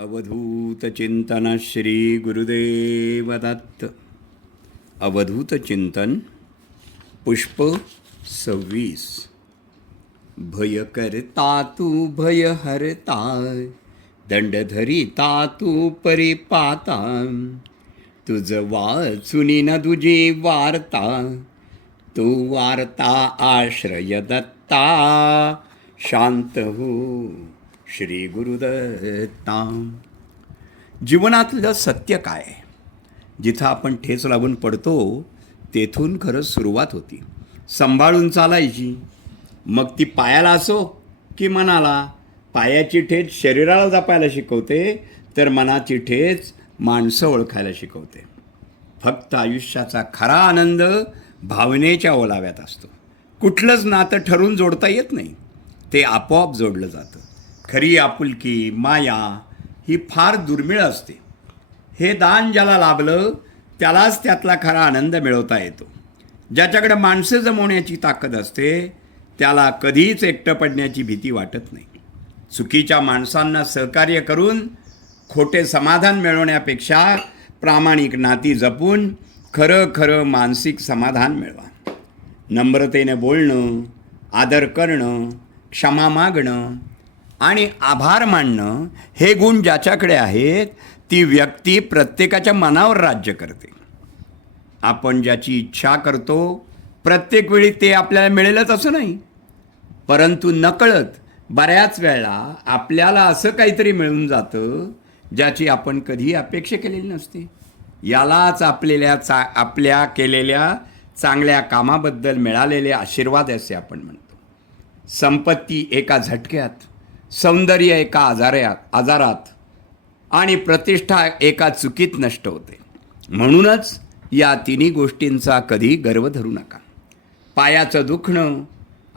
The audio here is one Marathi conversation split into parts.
अवधूत चिंतन श्री गुरुदेव दत्त. अवधूत चिंतन पुष्प 26. भय करता तू भय हरता, दंड धरिता तू परिपाता. तुझ वाचुनी न तुझी वार्ता, तू वार्ता आश्रय दत्ता. शांत हो श्री गुरुदत्ता. जीवनातलं सत्य काय? जिथं आपण ठेच लागून पडतो तेथून खरं सुरुवात होती. सांभाळून चालायची, मग ती पायाला असो की मनाला. पायाची ठेच शरीराला जपायला शिकवते, तर मनाची ठेच माणसं ओळखायला शिकवते. फक्त आयुष्याचा खरा आनंद भावनेच्या ओलाव्यात असतो. कुठलंच नातं ठरवून जोडता येत नाही, ते आपोआप जोडलं जातं. खरी आपुलकी, माया ही फार दुर्मिळ असते. हे दान ज्याला लाभलं त्यालाच त्यातला खरा आनंद मिळवता येतो. ज्याच्याकडे माणसं जमवण्याची ताकद असते त्याला कधीच एकटं पडण्याची भीती वाटत नाही. चुकीच्या माणसांना सहकार्य करून खोटे समाधान मिळवण्यापेक्षा प्रामाणिक नाती जपून खरं मानसिक समाधान मिळवा. नम्रतेने बोलणं, आदर करणं, क्षमा मागणं आणि आभार मानणं हे गुण ज्याच्याकडे आहेत ती व्यक्ती प्रत्येकाच्या मनावर राज्य करते. आपण ज्याची इच्छा करतो प्रत्येक वेळी ते आपल्याला मिळेलच असं नाही, परंतु नकळत बऱ्याच वेळा आपल्याला असं काहीतरी मिळून जातं ज्याची आपण कधी अपेक्षा केलेली नसते. यालाच आपल्या केलेल्या चांगल्या कामाबद्दल मिळालेले आशीर्वाद असे आपण म्हणतो. संपत्ती एका झटक्यात, सौंदर्य एका आजारात आणि प्रतिष्ठा एका चुकीत नष्ट होते. म्हणूनच या तिन्ही गोष्टींचा कधी गर्व धरू नका. पायाचं दुखणं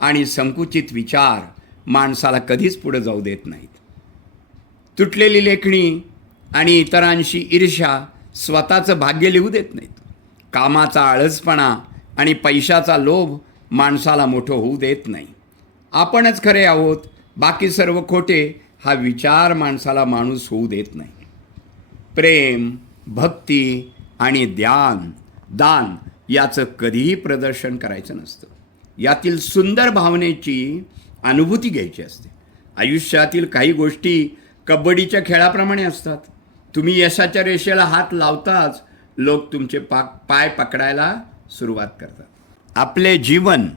आणि संकुचित विचार माणसाला कधीच पुढे जाऊ देत नाहीत. तुटलेली लेखणी आणि इतरांशी ईर्ष्या स्वतःचं भाग्य लिहू देत नाहीत. कामाचा आळसपणा आणि पैशाचा लोभ माणसाला मोठं होऊ देत नाही. आपणच खरे आहोत, बाकी सर्व खोटे हा विचार माणसाला माणूस होऊ देत नाही. प्रेम, भक्ती आणि दान याचं कधीही प्रदर्शन करायचं नसतं. यातील सुंदर भावनेची अनुभूती घ्यायची असते. आयुष्यातील काही गोष्टी कबड्डीच्या खेळाप्रमाणे असतात. तुम्ही यशाच्या रेषेला हात लावताच लोक तुमचे पाय पकडायला सुरुवात करतात. आपले जीवन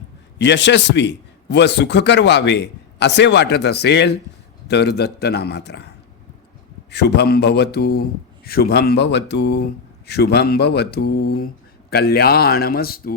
यशस्वी व सुखकर व्हावे असे वाटत असेल तर दत्तनामात राहा. शुभम भवतु, शुभम भवतु, शुभम भवतु, कल्याणमस्तु.